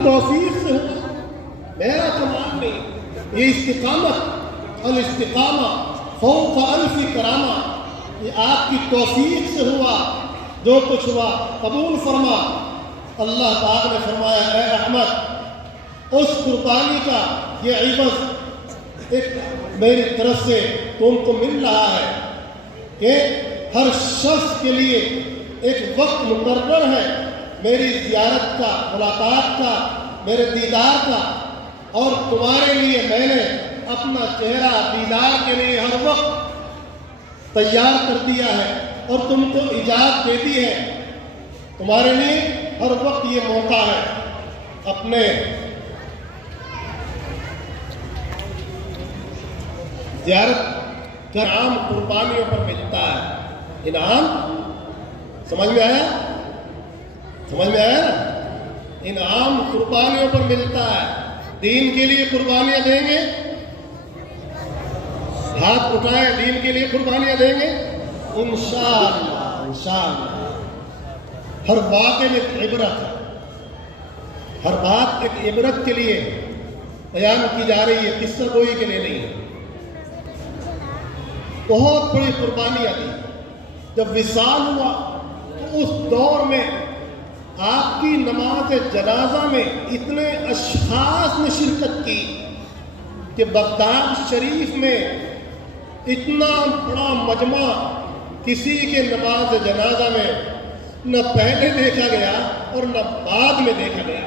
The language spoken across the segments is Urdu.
توفیق سے ہوا، میرا کمال نہیں، یہ استقامت الاستقامہ فوق الف کرامہ، یہ آپ کی توفیق سے ہوا، جو کچھ ہوا قبول فرما۔ اللہ پاک نے فرمایا اے احمد اس قربانی کا یہ عوض ایک میری طرف سے تم کو مل رہا ہے کہ ہر شخص کے لیے ایک وقت مقرر ہے میری زیارت کا، ملاقات کا، میرے دیدار کا، اور تمہارے لیے میں نے اپنا چہرہ دیدار کے لیے ہر وقت تیار کر دیا ہے اور تم کو اجازت دے دی ہے۔ تمہارے لیے ہر وقت یہ موقع ہے اپنے زیارت کا انعام قربانیوں پر ملتا ہے۔ انعام سمجھ میں آیا؟ سمجھ میں آیا؟ انعام قربانیوں پر ملتا ہے۔ دین کے لیے قربانیاں دیں گے، ہاتھ اٹھائیں، دین کے لیے قربانیاں دیں گے انشاءاللہ انشاءاللہ۔ ہر بات میں ایک عبرت ہے، ہر بات ایک عبرت کے لیے بیان کی جا رہی ہے، قصہ گوئی کے لیے نہیں۔ بہت بڑی قربانیاں دی۔ جب وصال ہوا تو اس دور میں آپ کی نماز جنازہ میں اتنے اشخاص نے شرکت کی کہ بغداد شریف میں اتنا بڑا مجمع کسی کے نماز جنازہ میں نہ پہلے دیکھا گیا اور نہ بعد میں دیکھا گیا۔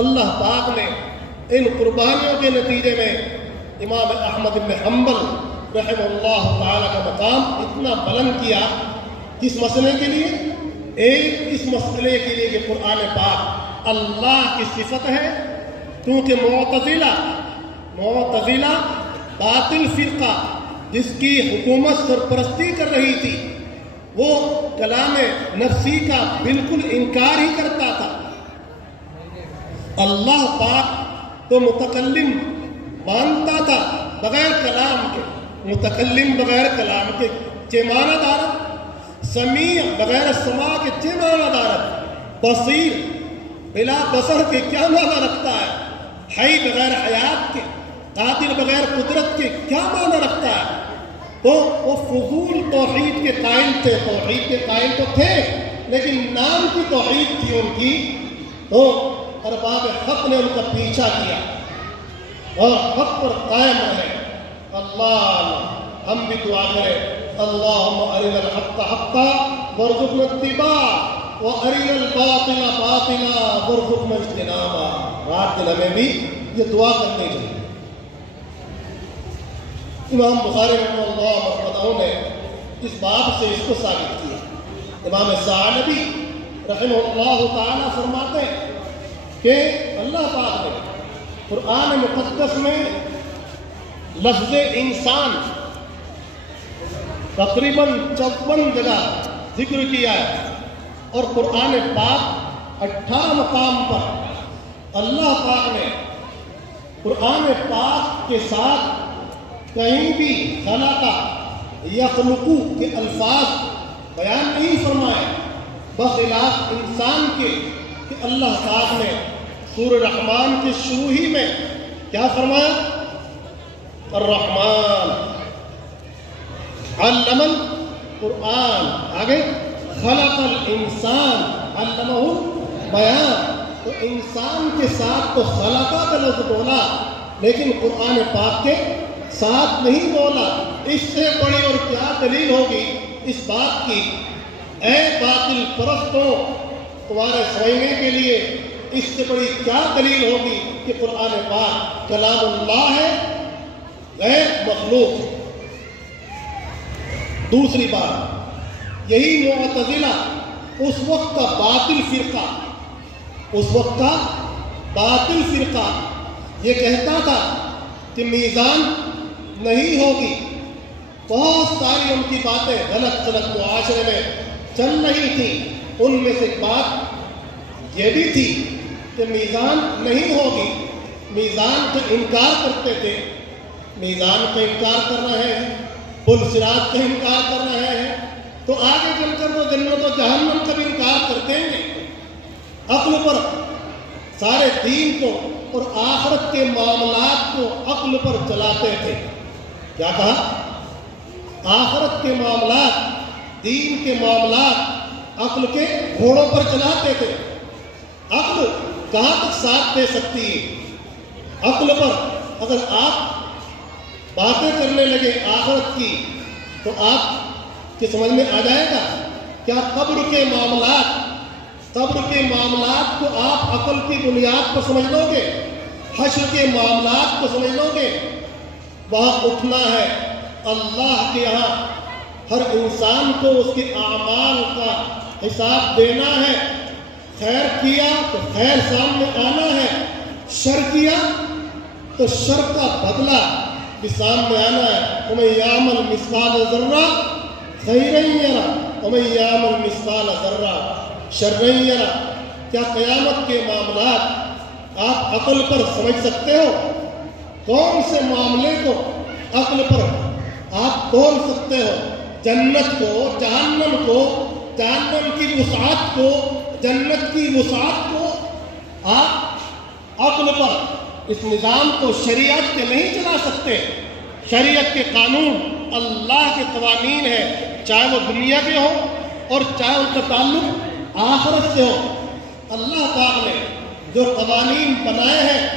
اللہ پاک نے ان قربانیوں کے نتیجے میں امام احمد بن حنبل رحمہ اللہ تعالیٰ کا مقام اتنا بلند کیا۔ کس مسئلے کے لیے؟ ایک اس مسئلے کے لیے کہ قرآن پاک اللہ کی صفت ہے، کیونکہ معتزلہ باطل فرقہ جس کی حکومت سرپرستی کر رہی تھی، وہ کلام نفسی کا بالکل انکار ہی کرتا تھا۔ اللہ پاک تو متکلم مانتا تھا بغیر کلام کے، متکلم بغیر کلام کے چے معنی دارت، سمیع بغیر سماع کے چے معنی دارت، بصیر بلا بصر کے کیا معنی رکھتا ہے، حی بغیر حیات کے، قادر بغیر قدرت کے کیا معنی رکھتا ہے۔ تو وہ فضول توحید کے قائل تھے، توحید کے قائل تو تھے لیکن نام کی توحید تھی ان کی، تو ارباب حق نے ان کا پیچھا کیا اور حق پر قائم رہے۔ اللہ ہم بھی دعا کریں اللہم ارنا الحق حقا وارزقنا اتباعہ وارنا الباطل باطلا وارزقنا اجتنابہ۔ رات دن ہمیں بھی یہ دعا کرنی چاہیے۔ امام بخاری رحمہ اللہ مرحمہ نے اس باب سے اس کو ثابت کیا۔ امام ثعلبی رحمہ اللہ تعالیٰ فرماتے ہیں کہ اللہ پاک نے قرآن مقدس میں لفظ انسان تقریباً 54 جگہ ذکر کیا ہے، اور قرآن پاک 18 مقام پر اللہ پاک نے قرآن پاک کے ساتھ کہیں بھی خلقہ یخلقو کے الفاظ بیان نہیں فرمائے، بخلاف انسان کے کہ اللہ پاک نے سورہ رحمان کے شروع ہی میں کیا فرمایا؟ الرحمن علم القرآن، آگے خلق الانسان علمہ بیان۔ تو انسان کے ساتھ تو خلقہ کا لفظ بولا لیکن قرآن پاک کے ساتھ نہیں بولا۔ اس سے بڑی اور کیا دلیل ہوگی اس بات کی؟ اے باطل پرستوں، تمہارے سمجھنے کے لیے اس سے بڑی کیا دلیل ہوگی کہ قرآن پاک کلام اللہ ہے، غیر مخلوق۔ دوسری بات، یہی معتزلہ اس وقت کا باطل فرقہ، اس وقت کا باطل فرقہ یہ کہتا تھا کہ میزان نہیں ہوگی۔ بہت ساری ان کی باتیں غلط غلط معاشرے میں چل رہی تھی، ان میں سے ایک بات یہ بھی تھی کہ میزان نہیں ہوگی۔ میزان کا انکار کرتے تھے، میزان کا انکار کر رہے ہیں، پل صراط کا انکار کر رہے ہیں، تو آگے چل کر وہ جنت و جہنم کا بھی انکار کرتے ہیں۔ عقل پر سارے دین کو اور آخرت کے معاملات کو عقل پر چلاتے تھے. کیا کہا؟ آخرت کے معاملات، دین کے معاملات عقل کے گھوڑوں پر چلاتے تھے. عقل کہاں تک ساتھ دے سکتی ہے؟ عقل پر اگر آپ باتیں کرنے لگے آخرت کی تو آپ کی سمجھ میں آ جائے گا. کیا قبر کے معاملات کو آپ عقل کی بنیاد پر سمجھ لو گے؟ حشر کے معاملات کو سمجھ لو گے؟ وہاں اٹھنا ہے، اللہ کے یہاں ہر انسان کو اس کے اعمال کا حساب دینا ہے. خیر کیا تو خیر سامنے آنا ہے، شر کیا تو شر کا بدلہ بھی سامنے آنا ہے. وَمَن يَعْمَلْ مِثْقَالَ ذَرَّةٍ خَيْرًا يَرَهُ وَمَن يَعْمَلْ مِثْقَالَ ذَرَّةٍ شَرًّا يَرَهُ. کیا قیامت کے معاملات آپ عقل پر سمجھ سکتے ہو؟ کون سے معاملے کو عقل پر آپ تول سکتے ہو؟ جنت کو، جہنم کو، جہنم کی وسعت کو، جنت کی وسعت کو آپ عقل پر اس نظام کو شریعت کے نہیں چلا سکتے. شریعت کے قانون اللہ کے قوانین ہیں، چاہے وہ دنیا کے ہو اور چاہے ان کا تعلق آخرت سے ہو. اللہ پاک نے جو قوانین بنائے ہیں